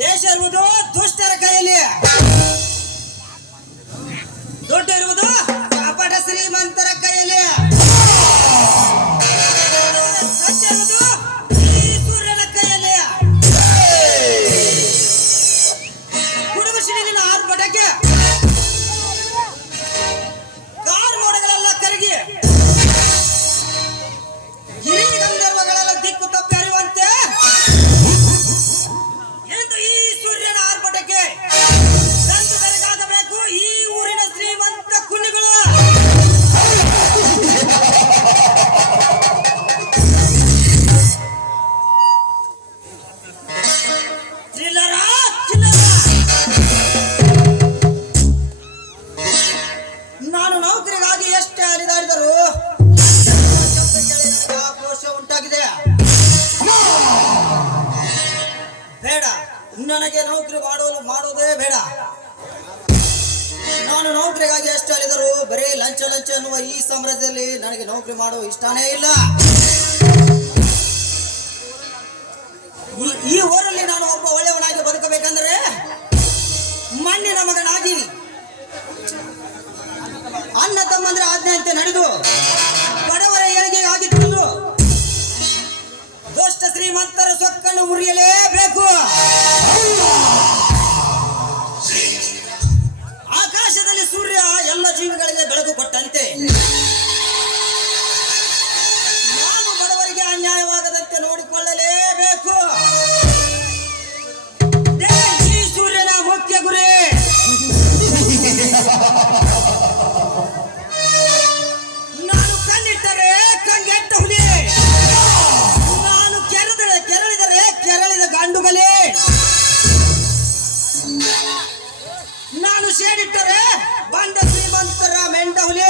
ದೇಶ ಇರುವುದು ದುಷ್ಟರ ಕೈಯಲ್ಲಿ, ದುಡ್ಡು ಇರುವುದು ಕಪಟ ಶ್ರೀಮಂತರ ಕೈಯಲ್ಲಿ, ಸತ್ಯ ಇರುವುದು ಈ ಸೂರ್ಯನ ಕೈಯಲ್ಲಿ. ಗುಡುಗು ಸಿಡಿಲಿನ ಆರ್ಭಟಕ್ಕೆ ಕಾರ್ ಮೋಡಗಳೆಲ್ಲ ಕರಗಿ ಗಿರಿ ಗಂಧರ್ವಗಳೆಲ್ಲ ದಿಕ್ಕು ತಪ್ಪಿ ಹರಿಯುವಂತೆ ಎಂದು ಈ ಸೂರ್ಯನ ಆರ್ಭಟಕ್ಕೆ ತಂದು ಬೆರಗಾಗಬೇಕು ಈ ಊರಿನ ಶ್ರೀಮಂತ ಕುಣಿಗಳು. ಚಿಲ್ಲರ ಚಿಲ್ಲರ ನಾನು ನೌಕರಿಗಾಗಿ ಎಷ್ಟೇ ಹರಿದಾಡಿದರೂ ಶಬ್ದ ಕೇಳಿ ನನಗೆ ಆಕ್ರೋಶ ಉಂಟಾಗಿದೆ. ಬೇಡ, ನನಗೆ ನೌಕರಿ ಮಾಡೋದೇ ಬೇಡ. ನಾನು ನೌಕರಿಗಾಗಿ ಎಷ್ಟು ಅಲಿದರೂ ಬರೀ ಲಂಚ ಅನ್ನುವ ಈ ಸಾಮ್ರಾಜ್ಯದಲ್ಲಿ ನನಗೆ ನೌಕರಿ ಮಾಡೋ ಇಷ್ಟನೇ ಇಲ್ಲ. ಈ ಊರಲ್ಲಿ ನಾನು ಒಬ್ಬ ಒಳ್ಳೆಯವನಾಗಿ ಬದುಕಬೇಕಂದ್ರೆ ಮಣ್ಣಿನ ಮಗನಾಗಿ ಅಣ್ಣ ತಮ್ಮಂದ್ರೆ ಆಜ್ಞೆಯಂತೆ ನಡೆದು ಬಡವರ ಏಳಿಗೆಗಾಗಿ ದುಡಿದು ದುಷ್ಟ ಶ್ರೀಮಂತರ ಸೊಕ್ಕನ್ನು ಮುರಿಯಲೇಬೇಕು. ಆಕಾಶದಲ್ಲಿ ಸೂರ್ಯ ಎಲ್ಲ ಜೀವಿಗಳಿಗೆ ಬೆಳಕು ಕೊಟ್ಟಂತೆ ನಾನು ಬಡವರಿಗೆ ಅನ್ಯಾಯವಾಗದಂತೆ ನೋಡಿಕೊಳ್ಳಲೇಬೇಕು. ಈ ಸೂರ್ಯನ ಮುಖ್ಯ ಗುರಿ. ನಾನು ಕಣ್ಣಿಟ್ಟರೆ ಕಂಗೆಟ್ಟ ಹುಲಿ, ನಾನು ಕೆರಳಿದ ಗಂಡುಗಲಿ, ನಾನು ಸೇಡಿಟ್ಟರೆ ಬಂದ ಶ್ರೀಮಂತರ ಮೆಂಡ ಹುಲಿ.